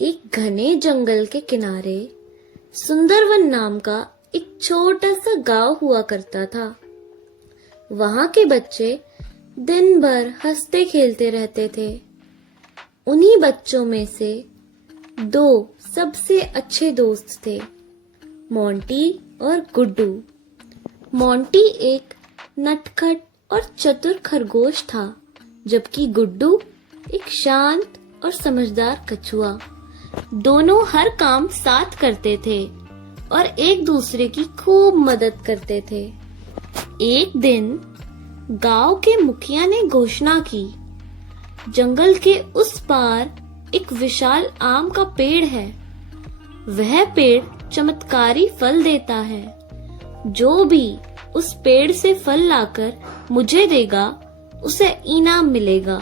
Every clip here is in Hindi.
एक घने जंगल के किनारे सुंदरवन नाम का एक छोटा सा गांव हुआ करता था। वहां के बच्चे दिन भर हंसते खेलते रहते थे। उन्हीं बच्चों में से दो सबसे अच्छे दोस्त थे, मोंटी और गुड्डू। मोंटी एक नटखट और चतुर खरगोश था, जबकि गुड्डू एक शांत और समझदार कछुआ। दोनों हर काम साथ करते थे और एक दूसरे की खूब मदद करते थे। एक दिन गांव के मुखिया ने घोषणा की, जंगल के उस पार एक विशाल आम का पेड़ है। वह पेड़ चमत्कारी फल देता है। जो भी उस पेड़ से फल लाकर मुझे देगा, उसे इनाम मिलेगा।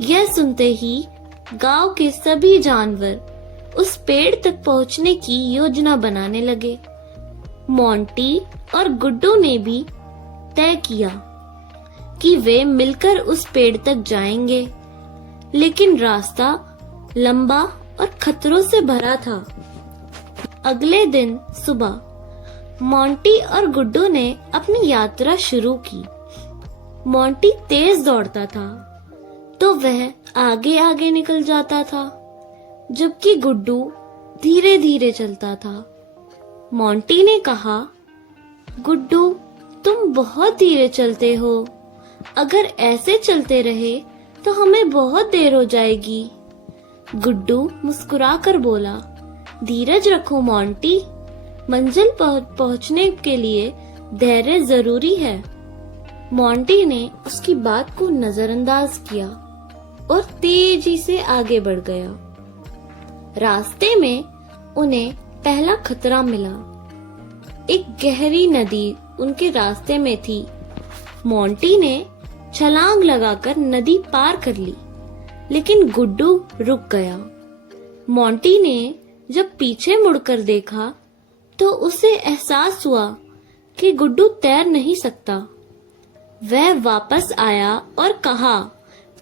यह सुनते ही गांव के सभी जानवर उस पेड़ तक पहुंचने की योजना बनाने लगे। मोंटी और गुड्डू ने भी तय किया कि वे मिलकर उस पेड़ तक जाएंगे, लेकिन रास्ता लंबा और खतरों से भरा था। अगले दिन सुबह मोंटी और गुड्डू ने अपनी यात्रा शुरू की। मोंटी तेज दौड़ता था तो वह आगे आगे निकल जाता था, जबकि गुड्डू धीरे धीरे चलता था। मोंटी ने कहा, गुड्डू, तुम बहुत धीरे चलते हो। अगर ऐसे चलते रहे तो हमें बहुत देर हो जाएगी। गुड्डू मुस्कुराकर बोला, धीरज रखो मोंटी, मंजिल पहुंचने के लिए धैर्य जरूरी है। मोंटी ने उसकी बात को नजरअंदाज किया और तेजी से आगे बढ़ गया। रास्ते में उन्हें पहला खतरा मिला। एक गहरी नदी उनके रास्ते में थी। मोंटी ने छलांग लगाकर नदी पार कर ली, लेकिन गुड्डू रुक गया। मोंटी ने जब पीछे मुड़कर देखा तो उसे एहसास हुआ कि गुड्डू तैर नहीं सकता। वह वापस आया और कहा,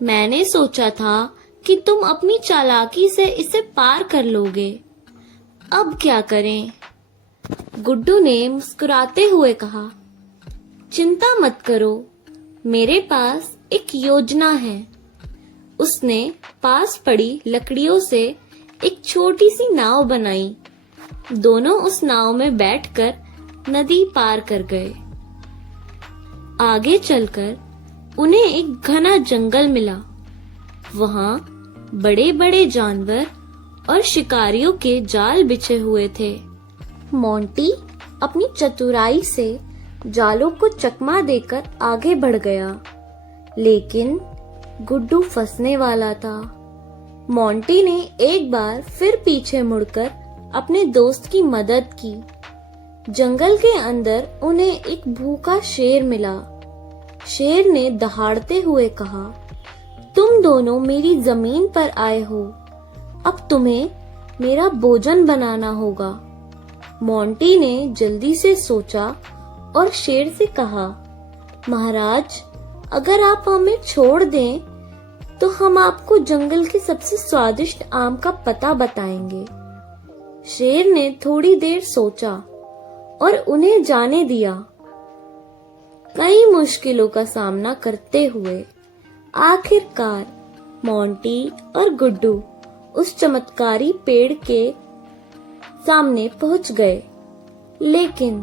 मैंने सोचा था कि तुम अपनी चालाकी से इसे पार कर लोगे। अब क्या करें? गुड्डू ने मुस्कुराते हुए कहा, चिंता मत करो, मेरे पास एक योजना है। उसने पास पड़ी लकड़ियों से एक छोटी सी नाव बनाई। दोनों उस नाव में बैठकर नदी पार कर गए। आगे चलकर उन्हें एक घना जंगल मिला। वहां बड़े बड़े जानवर और शिकारियों के जाल बिछे हुए थे। मोंटी अपनी चतुराई से जालों को चकमा देकर आगे बढ़ गया, लेकिन गुड्डू फंसने वाला था। मोंटी ने एक बार फिर पीछे मुड़कर अपने दोस्त की मदद की। जंगल के अंदर उन्हें एक भूखा शेर मिला। शेर ने दहाड़ते हुए कहा, तुम दोनों मेरी जमीन पर आए हो, अब तुम्हें मेरा भोजन बनाना होगा। मोंटी ने जल्दी से सोचा और शेर से कहा, महाराज, अगर आप हमें छोड़ दें तो हम आपको जंगल के सबसे स्वादिष्ट आम का पता बताएंगे। शेर ने थोड़ी देर सोचा और उन्हें जाने दिया। कई मुश्किलों का सामना करते हुए आखिरकार मोंटी और गुड्डू उस चमत्कारी पेड़ के सामने पहुंच गए, लेकिन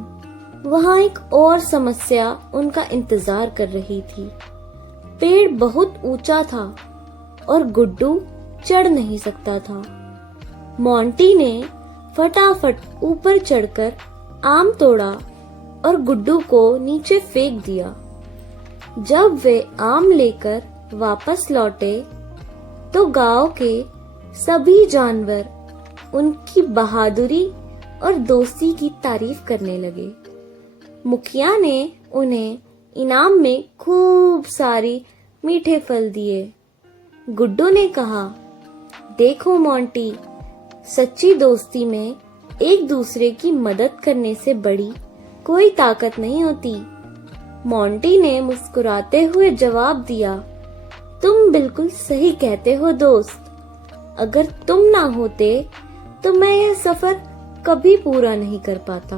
वहां एक और समस्या उनका इंतजार कर रही थी। पेड़ बहुत ऊंचा था और गुड्डू चढ़ नहीं सकता था। मोंटी ने फटाफट ऊपर चढ़कर आम तोड़ा और गुड्डू को नीचे फेंक दिया। जब वे आम लेकर वापस लौटे तो गांव के सभी जानवर उनकी बहादुरी और दोस्ती की तारीफ करने लगे। मुखिया ने उन्हें इनाम में खूब सारी मीठे फल दिए। गुड्डू ने कहा, देखो मोंटी, सच्ची दोस्ती में एक दूसरे की मदद करने से बड़ी कोई ताकत नहीं होती। मोंटी ने मुस्कुराते हुए जवाब दिया, तुम बिल्कुल सही कहते हो दोस्त। अगर तुम ना होते तो मैं यह सफर कभी पूरा नहीं कर पाता।